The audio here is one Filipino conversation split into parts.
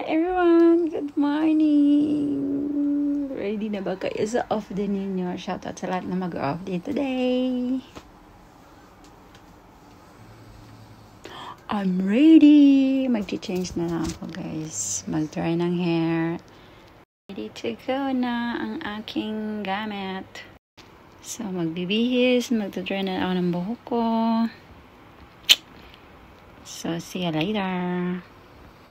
Hi everyone! Good morning! Ready na ba kayo sa off day ninyo? Shoutout sa lahat na mag-off day today! I'm ready! Mag-change na lang ako guys. Mag-dry ng hair. Ready to go na ang aking gamit. So magbibihis, mag-dry na ako ng buhok ko. So see you later!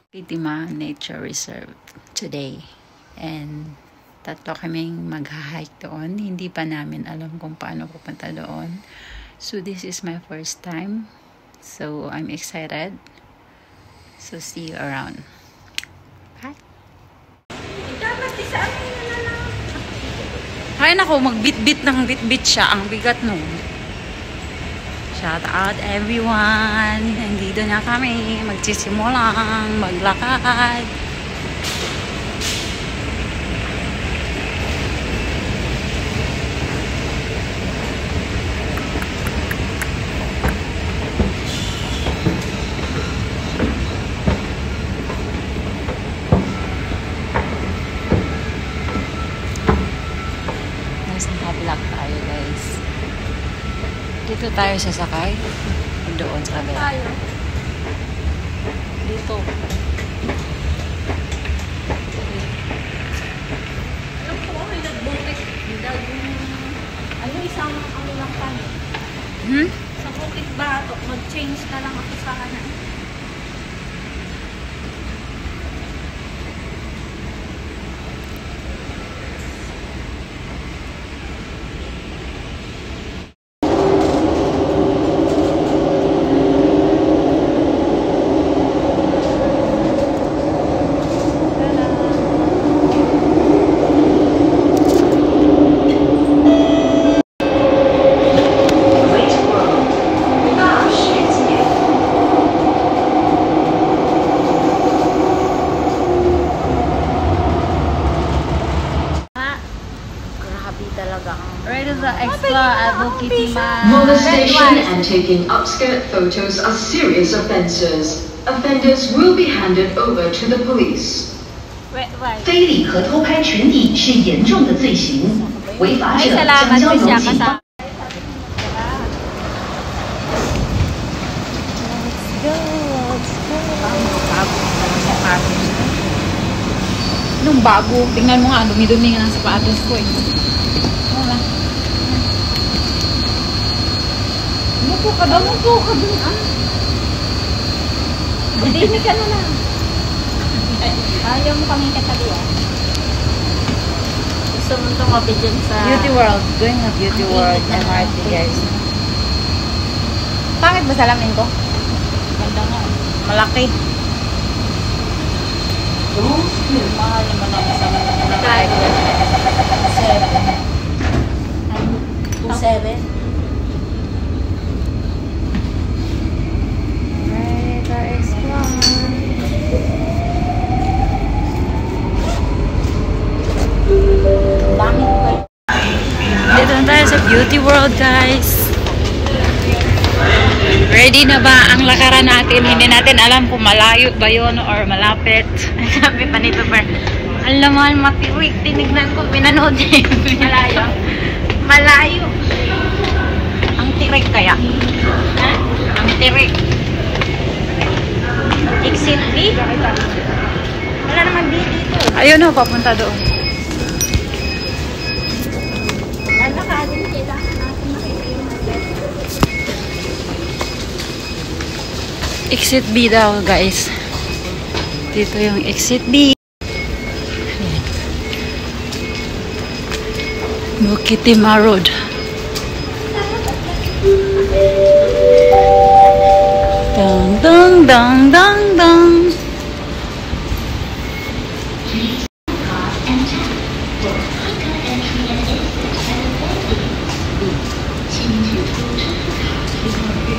Pitima Nature Reserve today. And tatlo kaming mag-hike doon. Hindi pa namin alam kung paano pupunta doon. So this is my first time. So I'm excited. So see you around. Bye! Ay nako, magbit-bit ng bit-bit siya. Ang bigat nung. Shout out everyone! Nandito na kami. Magsisimulang maglakad. Nasa kablak tayo guys. Dito tayo sasakay. Doon sa kabila. Dito. Alam ko ako yung nagbukit. Ano isang ang lang pa? Sa bukit ba ito? Mag-change na lang ako sa kanan. Right is the extra Bukitima Molestation and taking upskirt photos are serious offenses. Offenders will be handed over to the police. 非礼和偷拍群体是严重的罪行，违法者将交由警方。 Nung bago, tingnan mo nga, dumi-dumi nga ng sapatos ko eh. Wala. Mupo ka daw, mupo ka dun ah. Dini ka na lang. Ayaw mo kaming katabi ah. Gusto mo itong kapi dyan sa... Beauty World. Going na Beauty World MRT guys. Pangit ba salamin ko? Ganda nga. Malaki. Mahal naman ang isang... 2.7. Right, our extra. Dami ko kayo. Dito na tayo sa Beauty World guys. Ready na ba ang lakaran natin? Hindi natin alam kung malayo ba yun or malapit. Sabi pa nito per, alam mo, matiwik. Tinignan ko, pinanood eh. Malayo. Malayo. Ang tirik kaya? Ha? Ang tirik. Exit B? Wala naman dito. Ayun o, papunta doon. Wala ka din. Kailangan natin makita yung Exit B daw guys. Dito yung exit B. Bukitima Road. Dang dang dang dang dang.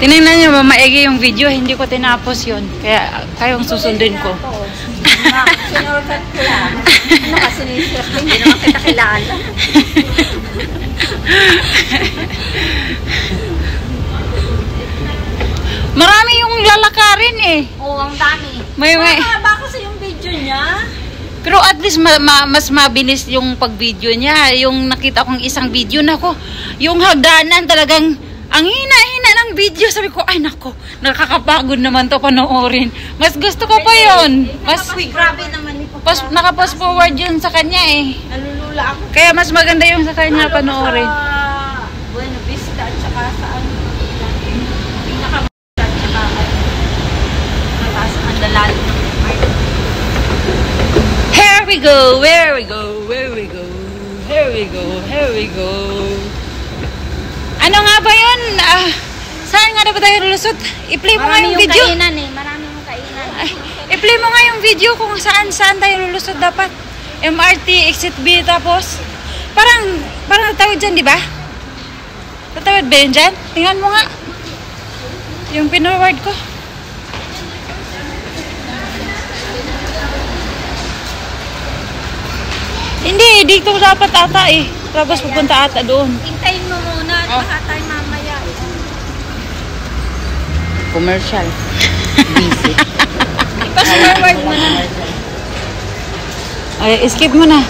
Tinignan niyo ba maigi yung video? Hindi ko tinapos yun. Kaya kayong susundin ko. Sinurkat ko lang. Ano ka sinisip? Hindi naman kita kilala. Marami yung lalakarin eh. Oo, ang dami. May Mahaba kasi yung video niya. Pero at least mas mabilis yung pag-video niya. Yung nakita kong isang video na ko, yung hagdanan talagang ang hina-hina ng video. Sabi ko, ay nako, nakakapagod naman to panoorin. Mas gusto ko pa yon. Mas Grabe naman ito. nakapost forward yun sa kanya eh. Nalulula ako. Kaya mas maganda yung sa kanya panoorin. Sa Buena Vista at saka sa ano. Pinaka-Vista at saka mataas ang dalalim ng Here we go, where we go, where we go, here we go, here we go. Ano nga ba yun? Saan nga dapat tayo lulusot? I-play mo nga yung video. Kainan eh. Marami yung kainan. I-play mo nga yung video kung saan tayo lulusot dapat. MRT, exit B, tapos parang tatawid dyan, di ba? Tatawid ba yun dyan? Tingnan mo nga. Yung pinorward ko. Hindi, dito dapat ata eh. Tapos pupunta ata doon. Hintayin mo muna at baka tayo mamaya. Commercial. Busy. Ipas-forward mo na. Ay, skip mo na.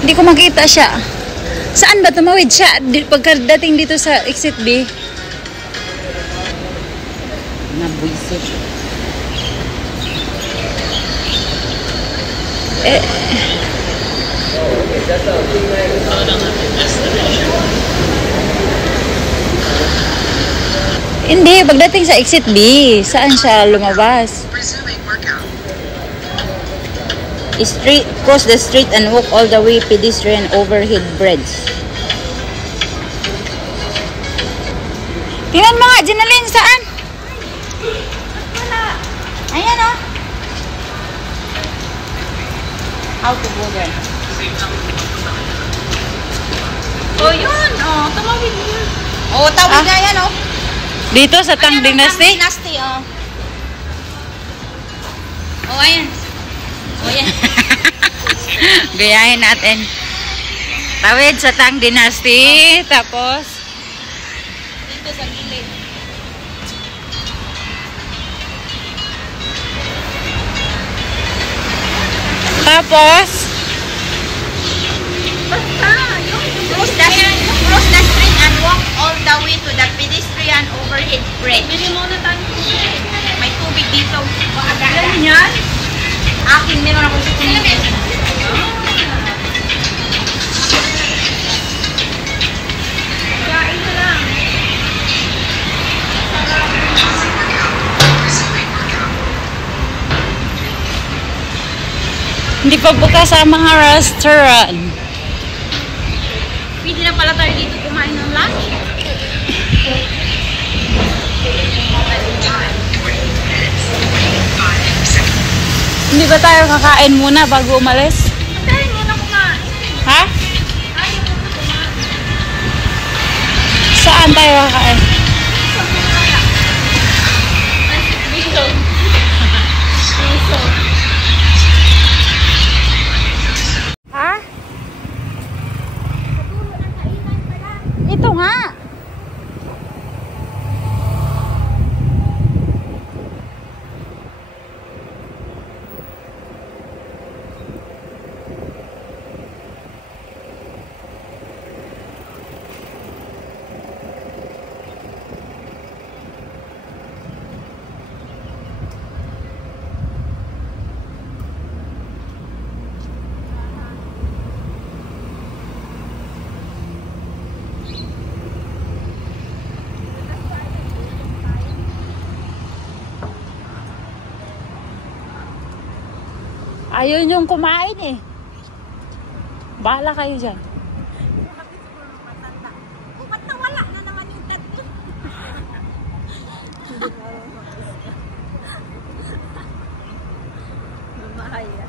Hindi ko makita siya. Saan ba tumawid siya? Pagkadating dito sa exit B. Nabwisit. Hindi, pagdating sa exit B, saan siya lumabas? Street, cross the street and walk all the way pedestrian overhead bridge. Tingnan mo nga, Jinalyn, saan? Ayan o. How to go there? Oh, yun. Oh, tumawid yun. Oh, tawid na yan oh. Dito sa Tang Dynasty? Dynasty, oh. Oh, ayan. Oh, yan. Gayahin natin. Tawid sa Tang Dynasty. Tapos, Dito sa gilid. tapos, Basta, yun. Cross the street and walk all the way to the pedestrian overhead bridge. Bili muna tayo. May tubig dito. Yan yan? Akin, meron ako sa tubig. Kain na lang. hindi pa bukas sa mga restaurant. Pwede na pala tayo dito kumain ng lunch. Hindi ba tayo kakain muna bago umalis? Tayo muna kumain. Ha? Tayo muna kumain. Saan tayo kakain? Dito. Dito. Ha? Ito nga. Ayaw niyong kumain eh. Bahala kayo dyan. Ba't nawala na naman yung tatlo? Mahaya.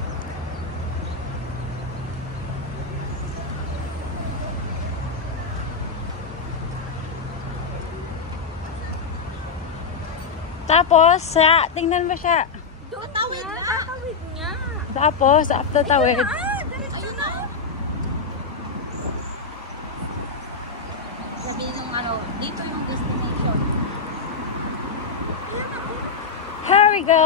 Tapos, tingnan mo siya. Doon tawid na. Tatawid nga. Tapos, after tawid. Diretso na. Sabi nung ano, dito yung destination. Here we go.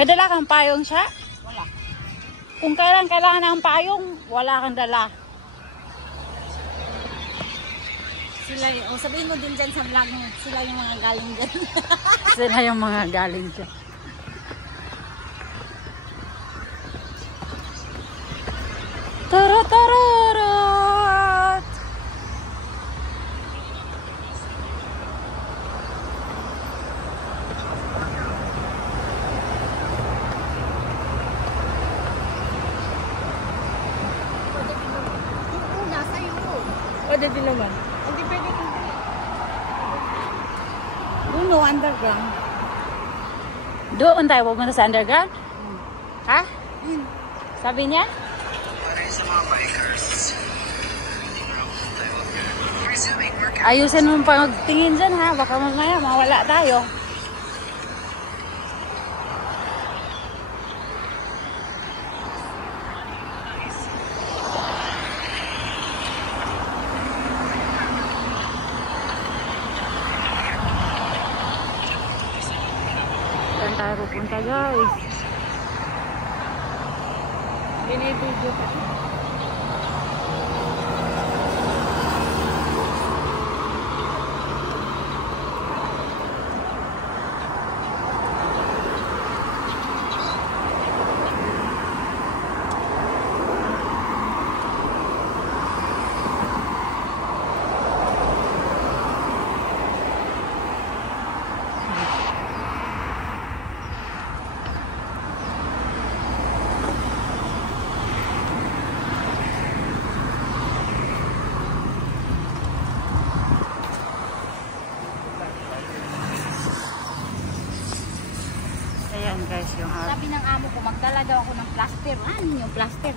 May dala kang payong siya? Wala. Kung kailangan ng payong, wala kang dala. Sila, sabihin mo din dyan sa vlog mo, sila yung mga galing dyan. Sila yung mga galing dyan. Taratarat! Nasa iyo. Pwede din naman. Hindi pwede kung Duno, underground. Doon tayo pupunta sa underground? Ha? Sabi niya? Ayusin mo pa magtingin dyan ha. Baka mamaya mawala tayo. Saan tayo pupunta guys? Binibidyo ka. Ayan guys, yung Sabi ng amo ko, magdala daw ako ng plaster. Ano yung plaster?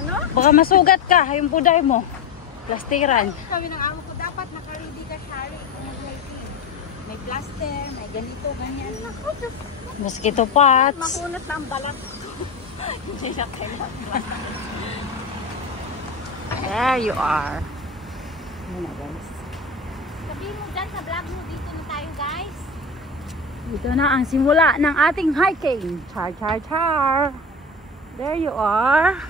Ano? baka masugat ka, yung buday mo. Plastiran. Sabi ng amo ko, dapat naka-ready ka, Shari. May plaster, may ganito, ganyan. Naku, Diyos. Mosquito pots. Makunat na ang balat. Hindi siya kailangan. There you are. Ayan na guys. Sabihin mo dyan sa vlog mo, dito na tayo guys. Ito na ang simula ng ating hiking. Char, char, char. There you are.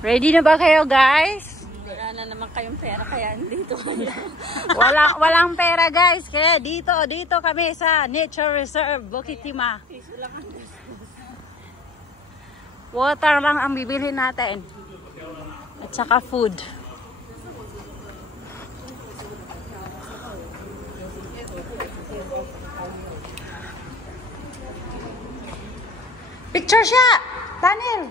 Ready na ba kayo guys? Wala na naman kayong pera, kaya dito kayo. Walang pera guys. Kaya dito kami sa Nature Reserve, Bukit Timah. Water lang ang bibilhin natin. At saka food. Picture siya! Daniel!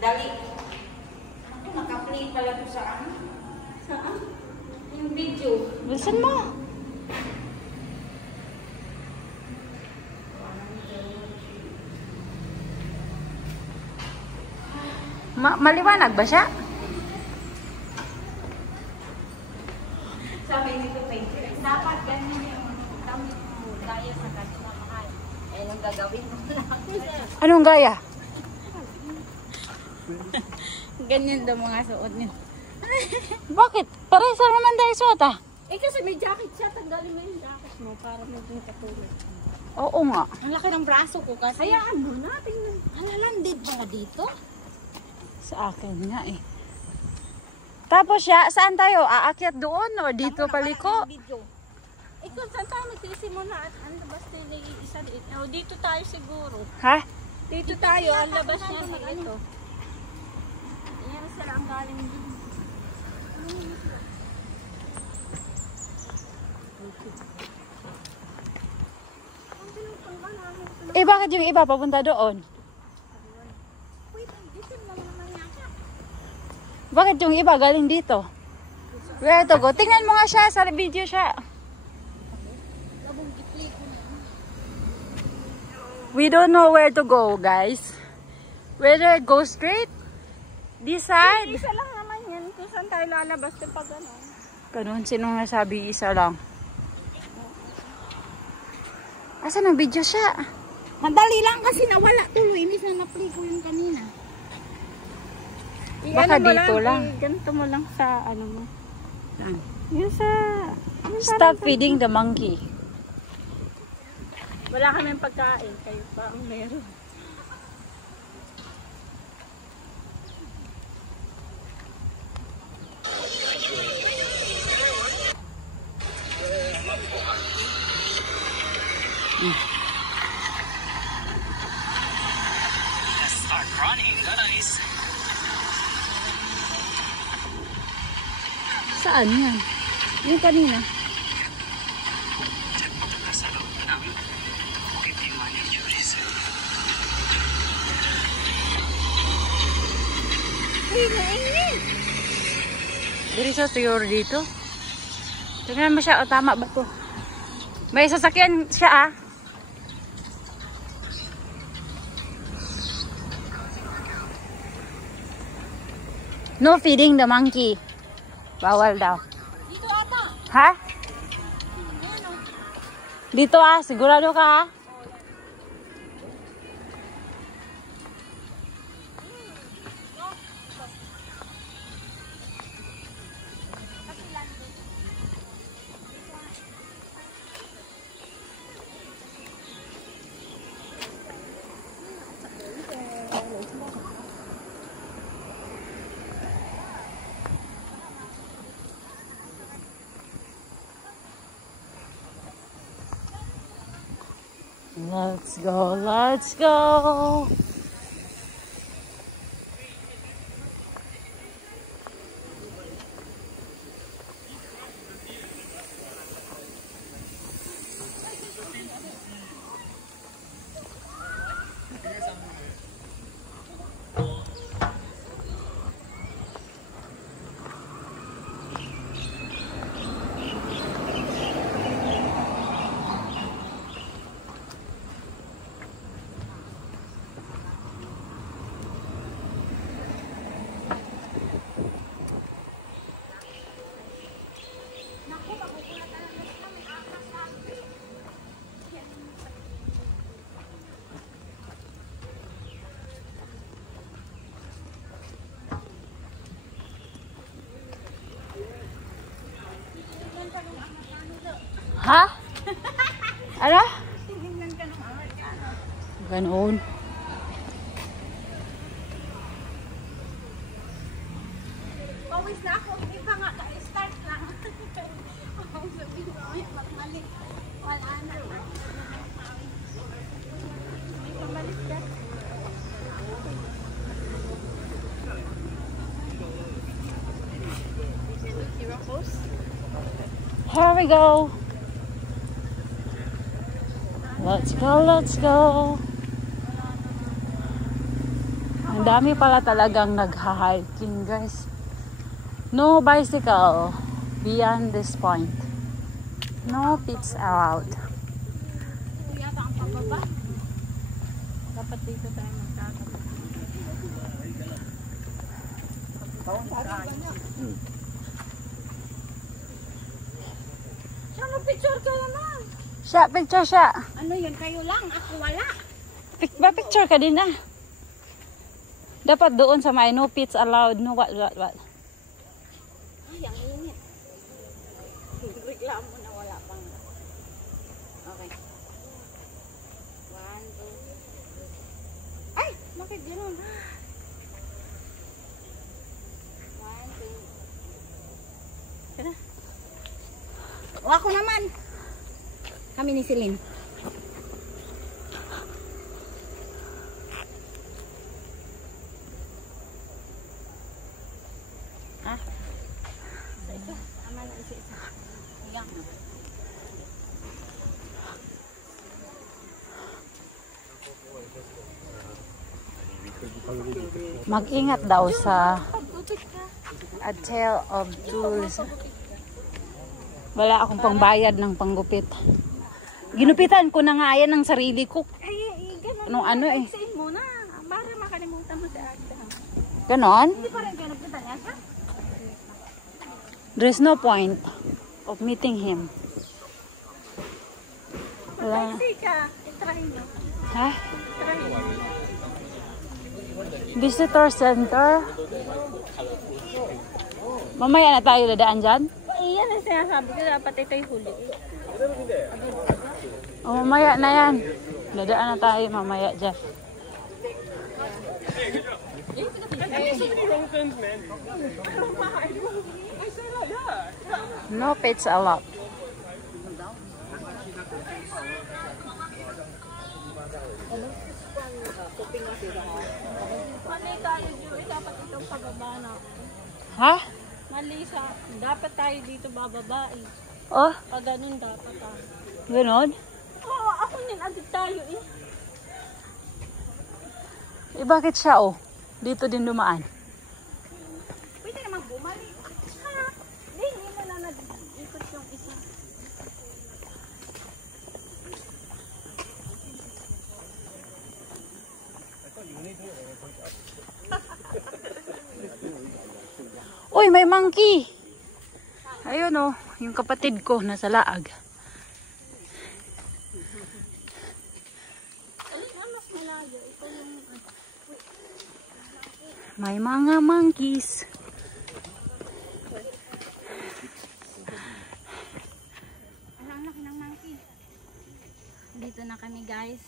Dali. Ako, naka-play pala ito sa ano? Saan? Yung video. Bilisan mo! Maliwanag ba siya? Sabi nito, dapat ganyan yung damit mo dahil sa kanila mahal. Eh, nang gagawin mo lang. Anong gaya? Ganyan daw mga suot niya. Bakit? Parehas naman tayo suot ah. Eh kasi may jacket siya, tanggalin mo yung jacket mo para maging katulad. Oo nga. Ang laki ng braso ko kasi. Hayaan mo na, tingnan. Alalandid ba dito? Sa akin nga eh. Tapos siya, saan tayo? Aakyat doon o dito paliko? Eh kung saan tayo magsisimula at ang labas tayo na isa dito. O dito tayo siguro. Ha? Dito tayo, ang labas niya ito. Ayan sila ang galing dito. Eh bakit yung iba papunta doon? Bakit yung iba galing dito? Where to go? Tingnan mo nga siya sa video siya. We don't know where to go, guys. Whether go straight, this side. Isa lang naman yan. Kung saan tayo lalabas din pag ano. Ganun, sino nga sabi isa lang? Asan ang video siya? Madali lang kasi nawala tuloy. Imbis na na-play ko yung kanina. Baka dito lang. Ganito mo lang sa ano mo. Saan? Yung sa... Stop feeding the monkey. Wala kaming pagkain. Kayo pa ang meron. Start running, guys. Saan yan? Yung kanina. Sa loob ng Bukit-Tima Nature Reserve. Diri siya siguro dito. Tingnan mo siya. O, tama ba to? May sasakyan siya ah. No feeding the monkey. Bawal daw. Dito ata. Ha? Dito ah, sigurado ka ah. Let's go, let's go. Ha? Ano? Ganoon. Pawis na ako. Hindi pa nga. Start lang. Magmalik. Wala na. May pamalit ka. Here we go. Let's go, let's go. Ang dami pala talagang nagha-hiking, guys. No bicycle beyond this point. No pits allowed. Kuya, baka pababa. Dapat dito tayo magkakapag. Siya, mag-picture ka naman. Siya, picture siya. Ano yun? Kayo lang. Ako wala. Picture ka din na. Dapat doon sa may no pits allowed. No what. Ay, ang init. Reklamo na wala pang. Okay. 1, 2. Ay! Bakit gano'n? 1, 2. Tara. O ako naman. Kami ni Celine. Ah? Isa-isa. Tama na isa-isa. Hanggang. Mag-ingat daw sa A Tale of Tours. Wala akong pangbayad ng panggupit. Ginupitan ko na nga yan ng sarili ko. Ay, ganun. Ano eh. Sige muna. Para makalimutan mo sa akin. Ganon? Hindi pa rin kayo nagkita niya siya? There's no point of meeting him. Wala. Ay, ka. I-try mo. Ha? Try mo. Visitor center. Mamaya na tayo dadaan dyan. Iyan ang sinasabi ko. Dapat ito'y huli. Oh, mamaya na yan. Dadaan na tayo mamaya dyan. No pets allowed. Mali tayo, Joey. Dapat itong pababa na. Ha? Mali sa... Dapat tayo dito bababa eh. Oh, Pag ganun dapat tayo. ganon? Oo, ako din. Andit tayo eh. Eh, bakit siya, oh? Dito din dumaan. Pwede naman bumalik. Ha? Hindi na lang nag-ikot yung isa. Uy, may monkey! Ayun, oh. Yung kapatid ko nasa laag. May mga monkeys. Ang laki ng monkey. Dito na kami, guys.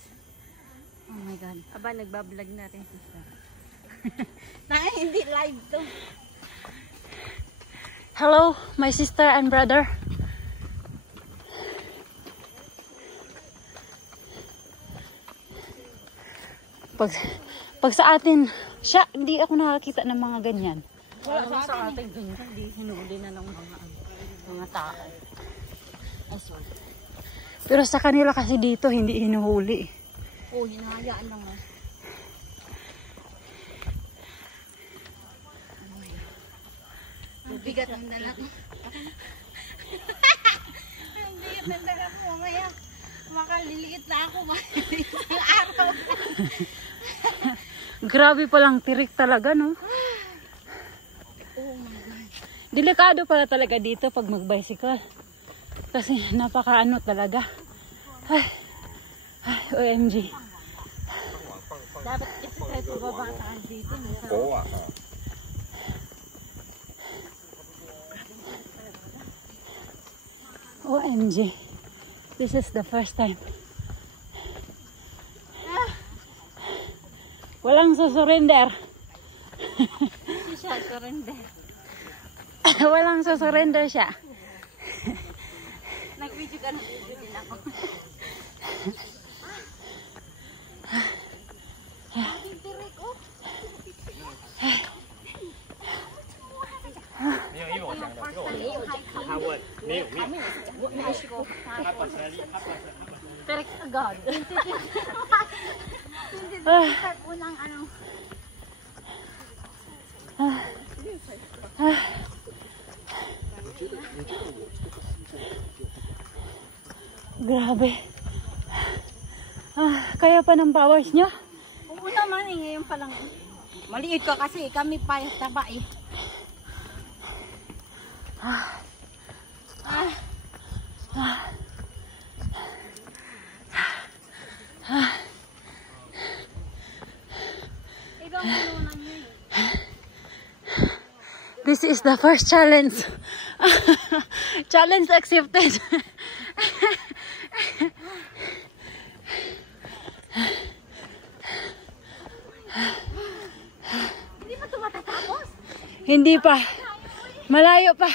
Oh my God. Aba, nagbablog na rin. Hindi live to. Hello, my sister and brother. Pag sa atin, hindi ako nakakita ng mga ganyan. Wala sa atin ganyan. Hindi hinuli na ng mga tao. Aswang. Pero sa kanila kasi dito, hindi hinuhuli. Oo, hinahayaan lang. Ang bigat ng dala ko. Ang bigat ng dala ko. Mamaya, makaliliit na ako. Isang araw. Grabe palang tirik talaga, no? Oh my God. Delikado pala talaga dito pag mag-bicycle. Kasi napaka-ano talaga. Ay, OMG. Dapat kasi tayo pababa tayo dito. OMG. This is the first time. Walang susurrender. Hindi siya surrender. Walang susurrender siya. Nag-video ka na, video din ako. Direct agad. Unang ano. Grabe. Kaya pa ng powers niya? Oo naman eh, ngayon pa lang. Maliit ka kasi, kami pa yung taba eh. Ikaw muna yun. This is the first challenge. Challenge accepted. Hindi pa ito matatapos? Hindi pa. Malayo pa.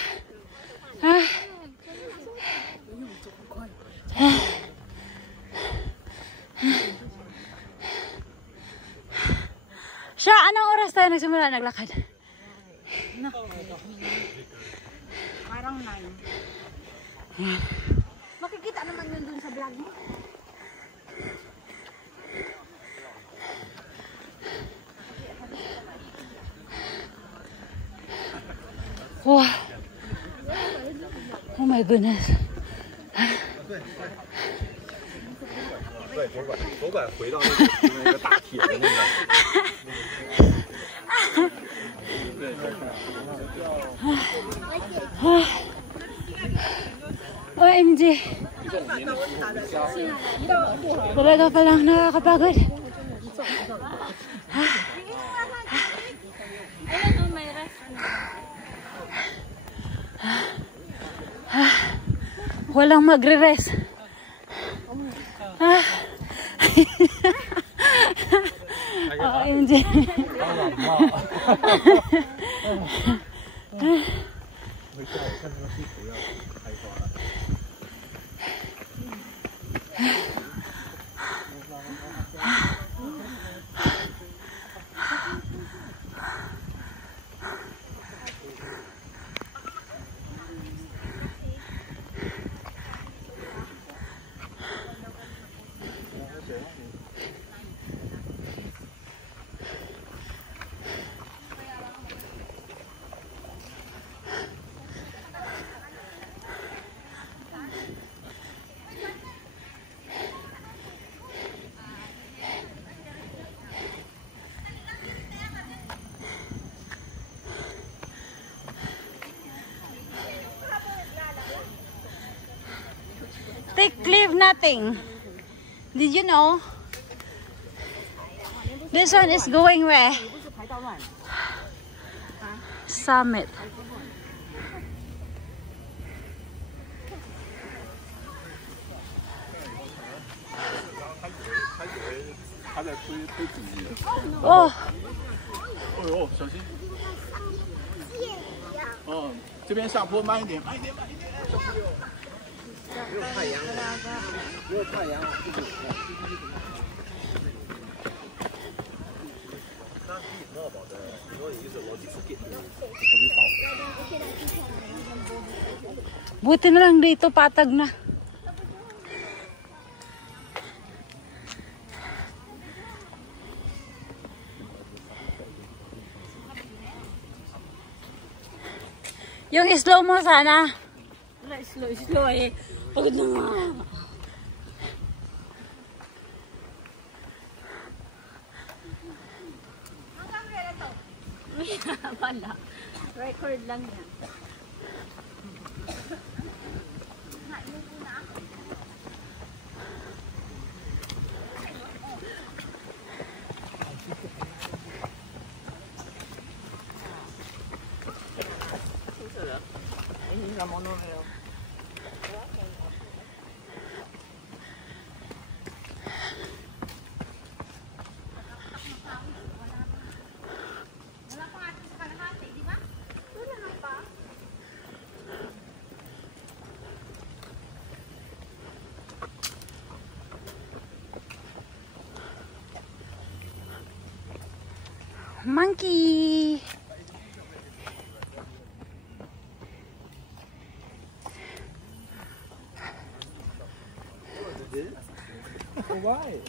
Siya, anong oras tayo nagsimula naglakad? Parang 9. Makikita naman yun dun sa vlog mo. Wow. Oh my goodness. 对，左拐回到那个大铁的那个。OMG. Talaga palang nakakapagod. Ayun o, may restaurant. Walang magre-rest. OMG. Take leave nothing. Did you know? This one is going where? Summit. Oh. 哎呦，小心！哦，这边下坡，慢一点，慢一点，慢一点，小朋友。没有太阳，没有太阳。Buti na lang dito, patag na. Yung slow mo sana. Wala, slow eh. Pagod na nga. Hanggang kaya to? Wala. Record lang yan. Monkey. Why?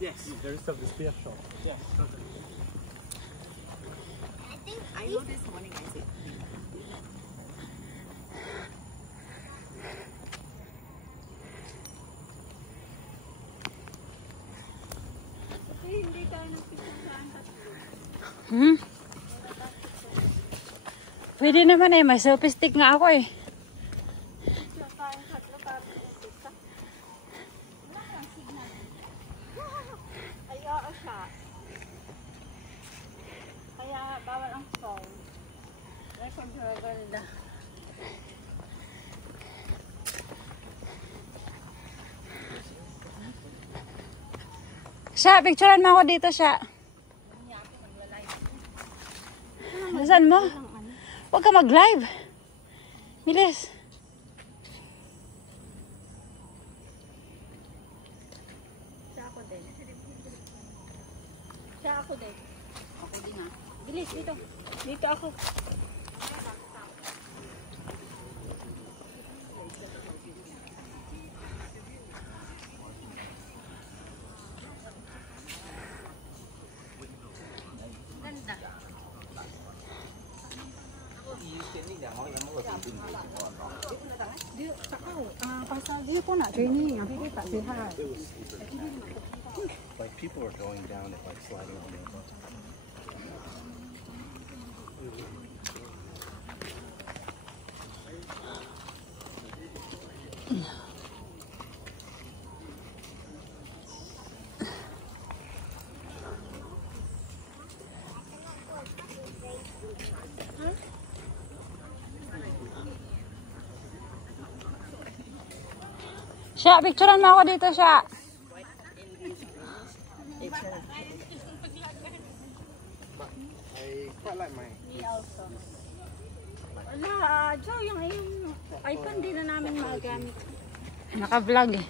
Yes, there is a spear shop. Yes. I know this morning I said. Hindi tayo nagpipigsahan tatlo. Pwede naman eh, mas selfie stick nga ako eh. Kaya bawal ang phone. Record yung ganda. Siya, picturean mo ako dito siya. Nasaan mo? Huwag ka mag-live. Bilis. Siya ako din. Siya ako din. Ako din ha. Bilis, dito. Dito ako. Ganda. Like people are going down it, like sliding on it. Siya, picturean mo ako dito siya. Wala, Joe, yung iPhone din na namin magagamit. Naka-vlog eh.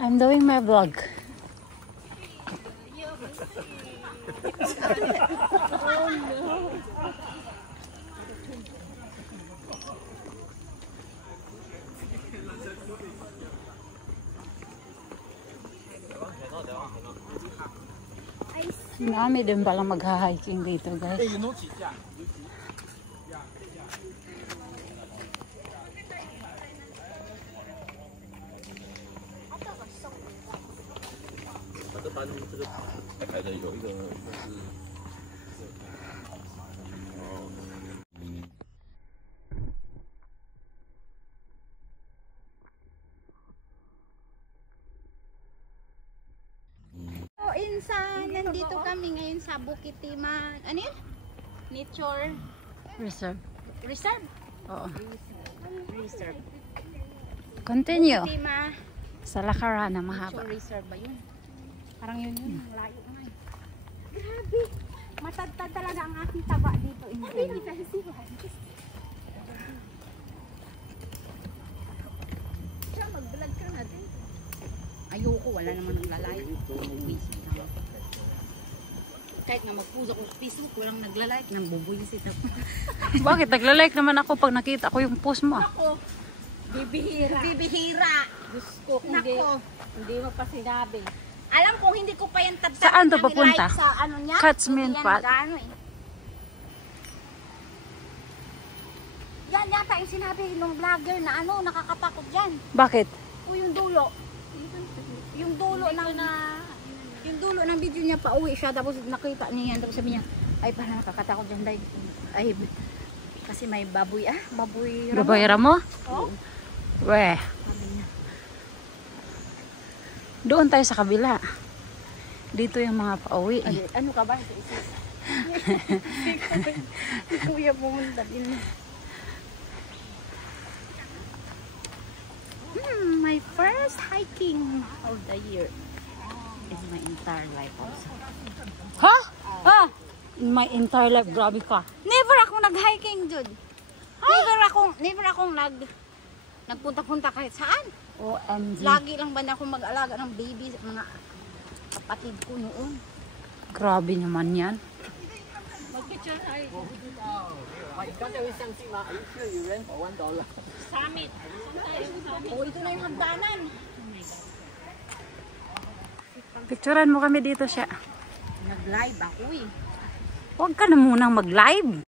I'm doing my vlog. Marami din palang mag-hiking dito, guys. Nandito kami ngayon sa Bukit-Timah. Ano yun? Nature Reserve. Reserve? Oo. Reserve. Continue. Bukit-Timah Sa Lacarana, mahaba. Nature Reserve ba yun? Parang yun. Layo na nga. Grabe. Matagtag talaga ang aking taba dito. Hindi kasi siya. Mag-vlog ka na din. Ayoko. Wala naman ang lalayo. Kahit nga mag-post ako sa Facebook, walang nagla-like, nang bubuisit ako. Bakit? Nagla-like naman ako pag nakita ko yung post mo. Ako, bibihira. Bibihira. Diyos ko, hindi mo pa sinabi. Alam kong hindi ko pa yan tagtag. Saan to papunta? Sa ano niya? Catsmin Pat. Ano, eh. Yan yata yung sinabi ng vlogger na ano, nakakatakot dyan. Bakit? O yung dulo. Yung dulo yung dulo ng video niya, pauwi siya, tapos nakita niya yan, tapos sabi niya, ay parang nakakatakot dyan, dahil, ay, kasi may baboy, baboy ramo. Baboy ramo? Oo. Weh. Sabi niya. Doon tayo sa kabila. Dito yung mga pauwi. Ano ka ba? Si Kuya pumunta din. My first hiking of the year is my entire life also. Ha? In my entire life, grabe ka. Never akong nag-hiking, Jude. Never akong nagpunta-punta kahit saan. OMG. Lagi lang ba na akong mag-alaga ng baby, mga kapatid ko noon. Grabe naman yan. Mag-picture tayo. Summit. Ito na yung hagdanan. Picturean mo kami dito siya. Nag-live ako eh. Huwag ka na munang mag-live.